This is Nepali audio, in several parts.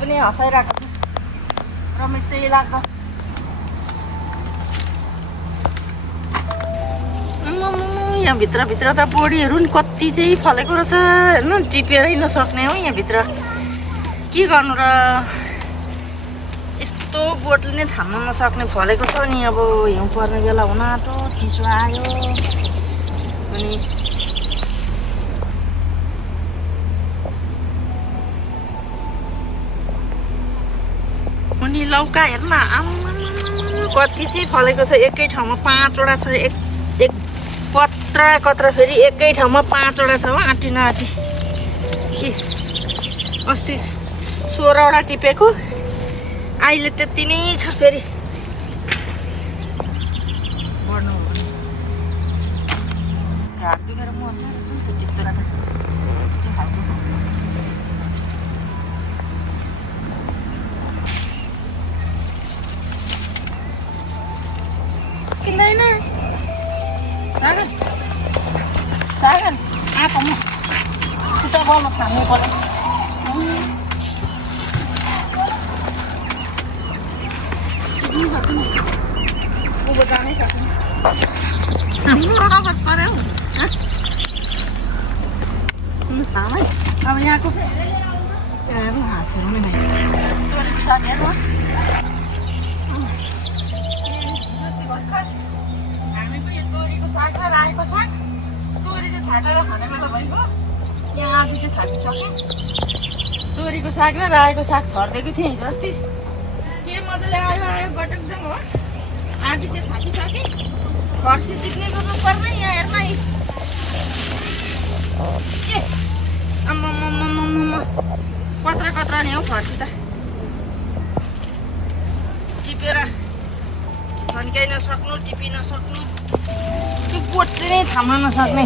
पनि हँसाइरहेको छ रमेश त्यही लाग्छ यहाँ भित्र त बोडीहरू नि कति चाहिँ फलेको रहेछ हेर्नु टिपेरै नसक्ने हो यहाँभित्र के गर्नु र यस्तो बोटले नै थाम्न नसक्ने फलेको छ नि अब हिउँ पर्ने बेला हुन आँटो चिसो आयो अनि लौका हेर्न कति चाहिँ फलेको छ एकै ठाउँमा 5वटा छ एक कत्रा फेरि एकै ठाउँमा 5वटा छ हो आँटी नआँटी अस्ति 16वटा टिपेको अहिले त्यति नै छ फेरि बढ्नु घाट दुखेर मर्छ त्यो टिप्दो राख किन्दैन सागन आएको म उता गर्न थाल्नु पर्छ उँभो जानै सक्नु हाम्रो रगत पऱ्यो अब यहाँको हात छ भने तोरीको साग हेर्नु हामी पनि तोरीको साग र रायोको साग तोरी चाहिँ छाटेर खाने बेला भइगयो यहाँ आधी चाहिँ छाटिसक्यो तोरीको साग र रायोको साग छरिदिएको थिएँ हिजो अस्ति के मजाले आयो गटकडङ हो आधी चाहिँ छाटिसकेँ फर्सी टिप्ने गर्नु पर्ने यहाँ हेर्न के आम्मामामामामा कत्रा नि हौ फर्सी त टिपेर थन्काइ नसक्नु टिपी नसक्नु त्यो बोटले नै थाम्न नसक्ने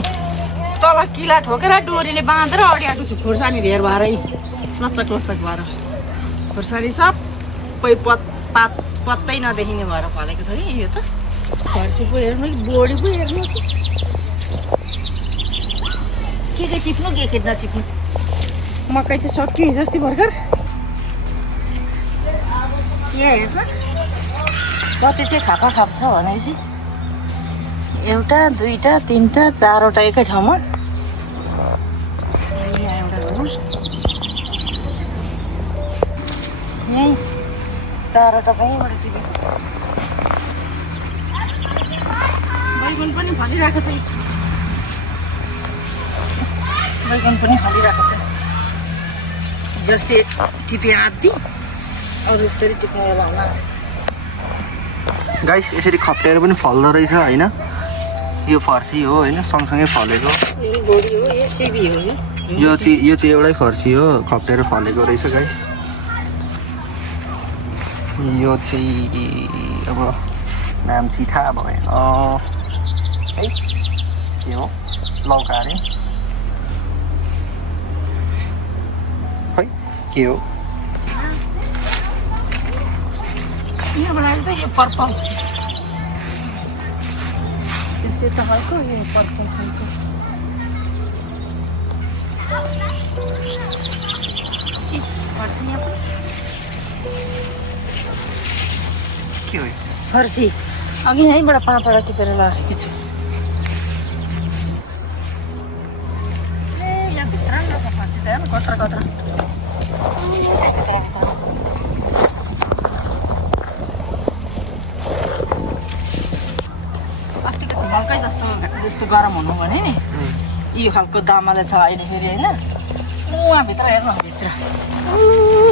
तल किला ठोकेर डोरीले बाँधेर अगाडि आएको छु खोर्सानी धेर भएरै लच्चक भएर खोर्सानी सबै पत्तै नदेखिने भएर फलेको छ कि यो त फर्सी पो हेर्नु कि बोडी पो हेर्नु कि के टिप्नु के नटिप्नु मकै चाहिँ सक्यो हिजो अस्ति भर्खर यहाँ हेर्छ कति चाहिँ खाप छ भनेपछि 1 2 3 4वटा एकै ठाउँमा यहीँ 4वटा यहीँबाट टिप्यो बैगुन पनि फलिरहेको छ जस्तै टिपे आदि अरू फेरि टिप्ने बेला हुन गाइस यसरी खप्टेर पनि फल्दो रहेछ होइन यो फर्सी हो होइन सँगसँगै फलेको यो चाहिँ एउटै फर्सी हो खप्टेर फलेको रहेछ गाइस यो चाहिँ अब नाम चाहिँ थाहा भएन है के हो लौका अरे खै के हो यहाँबाट यो पर्पल त्यो सेतो खालको यो पर्पल खालको फर्सी के हो फर्सी अघि यहीँबाट 5वटा टिपेर लगाएको छु यहाँ भित्र नि रहेछ फर्सी त हेर्नु कत्रा अस्तिको झिमलकै जस्तो गरम हुनु भने नि यो खालको दामाले छ अहिले फेरि होइन उहाँभित्र हेर्नु भित्र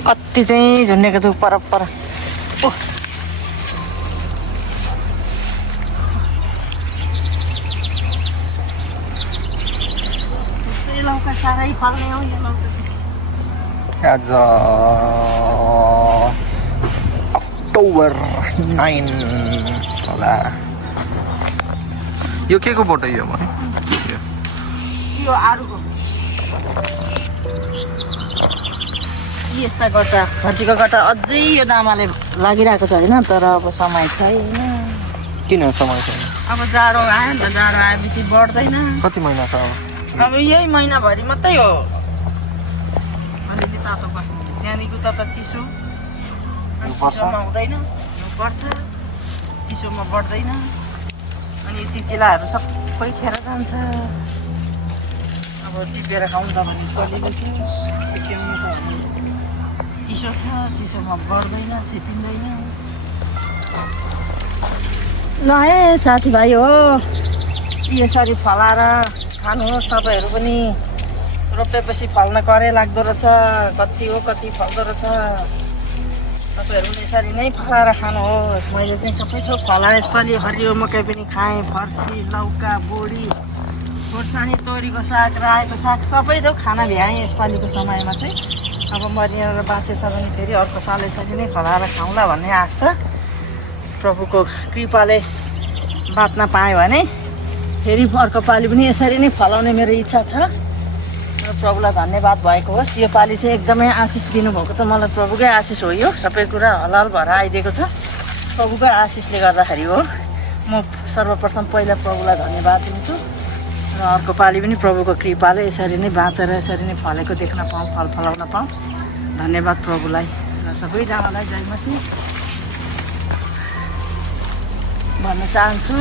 कति चाहिँ झुन्डेको छु पर लौका साह्रै फल्ने हो यो लौका आज अक्टोबर 9 होला यो के को बोट यो आरुको यस्ता गट्टा फर्सीको गट्टा अझै यो दामाले लागिरहेको छ होइन तर अब समय छैन किन समय छैन अब जाडो आयो नि त जाडो आएपछि बढ्दैन कति महिना छ अब यही महिनाभरि मात्रै हो अलिअलि तातो बस्नु त्यहाँदेखि उता त चिसो अनि पर्छ। चिसोमा हुँदैन हिउँ पर्छ चिसोमा बढ्दैन अनि यो चिचिलाहरू सबै खेर जान्छ अब टिपेर खाउँ त भने चलिरहेछ चिप्याउनु त भने चिसो छ चिसोमा बढ्दैन चिपिँदैन ल है साथीभाइ हो यसरी फलाएर खानुहोस् तपाईँहरू पनि रोपेपछि फल्न करे लाग्दो रहेछ कति हो कति फल्दो रहेछ तपाईँहरू पनि यसरी नै फलाएर खानुहोस् मैले चाहिँ सबै थोक फलाएँ यसपालि हरियो मकै पनि खाएँ फर्सी लौका बोडी खोर्सानी तोरीको साग रायोको साग सबै थोक खाना भ्याएँ यसपालिको समयमा चाहिँ अब मरिएर बाँचेछ भने फेरि अर्को साल यसरी नै फलाएर खाउँला भन्ने आश छ प्रभुको कृपाले बाँच्न पाएँ भने फेरि अर्को पालि पनि यसरी नै फलाउने मेरो इच्छा छ र प्रभुलाई धन्यवाद भएको होस् यो पालि चाहिँ एकदमै आशिष दिनुभएको छ मलाई प्रभुकै आशिष हो यो सबै कुरा हलाल भएर आइदिएको छ प्रभुकै आशिषले गर्दाखेरि हो म सर्वप्रथम पहिला प्रभुलाई धन्यवाद दिन्छु र अर्को पालि पनि प्रभुको कृपाले यसरी नै बाँचेर यसरी नै फलेको देख्न पाऊँ फल फलाउन पाऊँ धन्यवाद प्रभुलाई र सबैजनालाई जय मसीह भन्न चाहन्छु